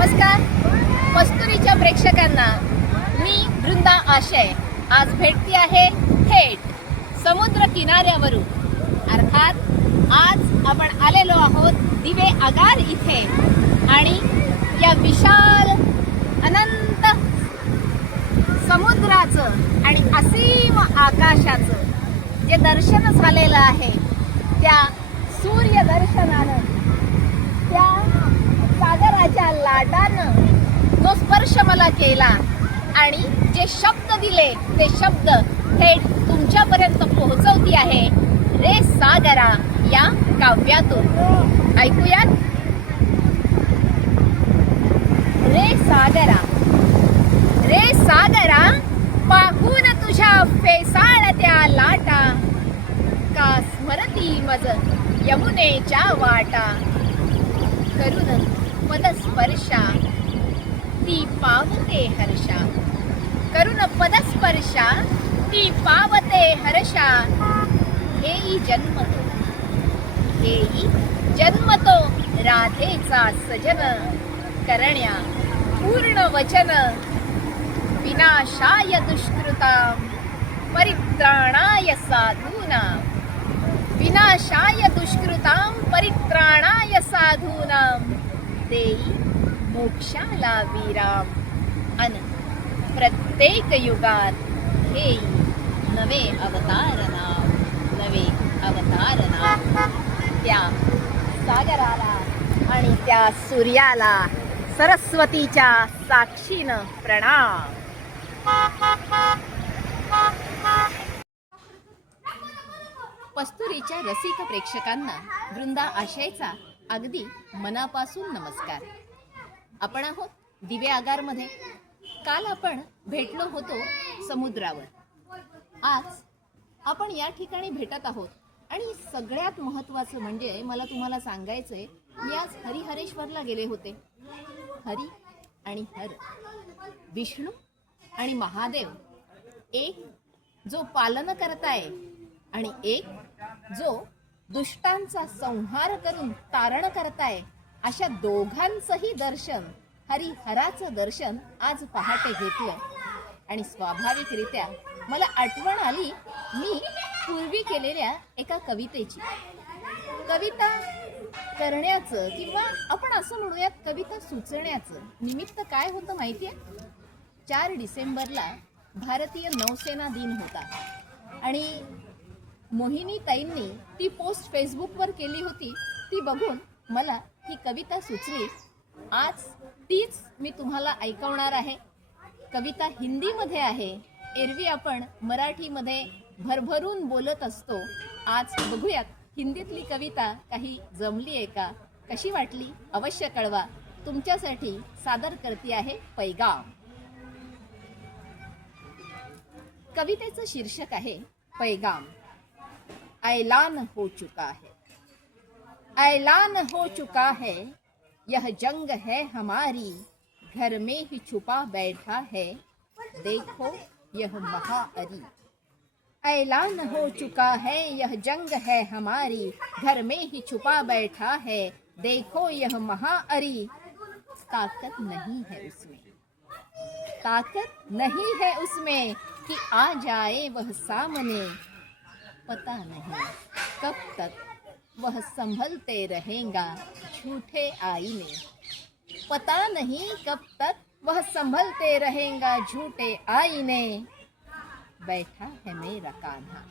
नमस्कार कस्तुरीच्या प्रेक्षकांना मी वृंदा आशय आज भेटती आहे थेट समुद्र किनाऱ्यावरून। अर्थात आज आपण आलेलो आहोत दिवे आगार इथे आणि या विशाल अनंत समुद्राचं आणि असीम आकाशाचं जे दर्शन झालेलं आहे त्या सूर्य दर्शनानं त्या सागराच्या लाटानं जो स्पर्श मला केला आणि जे शब्द दिले ते शब्द थेट तुमच्यापर्यंत पोहोचवती आहे रे सागरा या काव्यातून। ऐकूया रे सागरा। रे सागरा पाहून तुझ्या फेसाळत्या लाटा का स्मरती मज यमुनेच्या वाटा करून पदस्पर्शा ती पावते हर्षा करून पदस्पर्शा ती पावते हर्षा हेई जन्मतो राधेचा सजन करण्या पूर्ण वचन विनाशाय दुष्कृता परित्राणाय साधूना विनाशाय दुष्कृतां परित्राणाय साधूनां देई मोक्षाला विराम अन प्रत्येक युगात हे नवे अवतार त्या सागराला आणि त्या सूर्याला सरस्वतीच्या साक्षीनं प्रणाम। कस्तुरीच्या रसिक प्रेक्षकांना वृंदा आशयचा अगदी मनापासून नमस्कार। आपण आहोत दिवे आगार मध्ये। काल आपण भेटलो होतो समुद्रावर। आज आपण या ठिकाणी भेटत आहोत आणि सगळ्यात महत्त्वाचं म्हणजे मला तुम्हाला सांगायचंय, मी आज हरिहरेश्वरला गेले होते। हरी आणि हर, विष्णू आणि महादेव, एक जो पालन करताय आणि एक जो दुष्टांचा संहार करून तारण करताय, अशा दोघांचंही दर्शन, हरिहराचं दर्शन आज पहाटे घेतलं आणि स्वाभाविकरित्या मला आठवण आली मी पूर्वी केलेल्या एका कवितेची। कविता करण्याचं किंवा आपण असं म्हणूयात कविता सुचण्याचं निमित्त काय होतं माहितीये? 4 डिसेंबरला भारतीय नौसेना दिन होता आणि मोहिनी ताईंनी ती पोस्ट फेसबुकवर केली होती। ती बघून मला ही कविता सुचली। आज तीच मी तुम्हाला ऐकवणार आहे। कविता हिंदीमध्ये आहे, एरवी आपण मराठीमध्ये भरभरून बोलत असतो। आज बघूयात हिंदीतली कविता काही जमली आहे का, कशी वाटली अवश्य कळवा। तुमच्यासाठी सादर करते आहे पैगाम। कवितेचं शीर्षक आहे पैगाम। ऐलान हो चुका है, ऐलान हो चुका है, यह जंग है हमारी, घर में ही छुपा बैठा है, देखो यह महाअरी। ऐलान हो चुका है, यह जंग है हमारी, घर में ही छुपा बैठा है, देखो यह महाअरी। ताकत नहीं है उसमें, ताकत नहीं है उसमें कि आ जाए वह सामने, पता नहीं कब तक वह संभलते रहेगा झूठे आईने, पता नहीं कब तक वह संभलते रहेगा झूठे आईने। बैठा है मेरा कान्हा,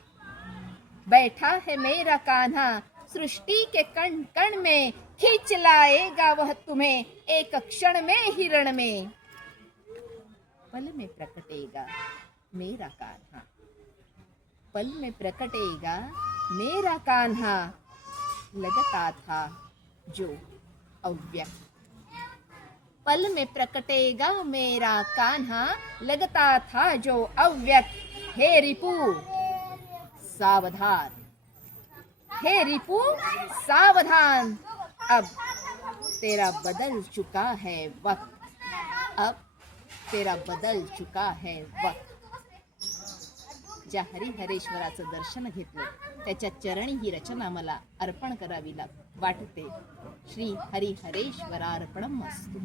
बैठा है मेरा कान्हा, सृष्टि के कण कण में खींच लाएगा वह तुम्हें एक क्षण में हिरण में। पल में प्रकटेगा मेरा कान्हा, पल में प्रकटेगा मेरा कान्हा, लगता था जो अव्यक्त। पल में प्रकटेगा मेरा कान्हा, लगता था जो अव्यक्त। हे रिपू सावधान, हे रिपू सावधान, अब तेरा बदल चुका है वक्त, अब तेरा बदल चुका है वक्त। ज्या हरिहरेश्वराचं दर्शन घेतलं त्याच्या चरणी ही रचना मला अर्पण करावी वाटते। श्री हरिहरेश्वरार्पणमस्तु।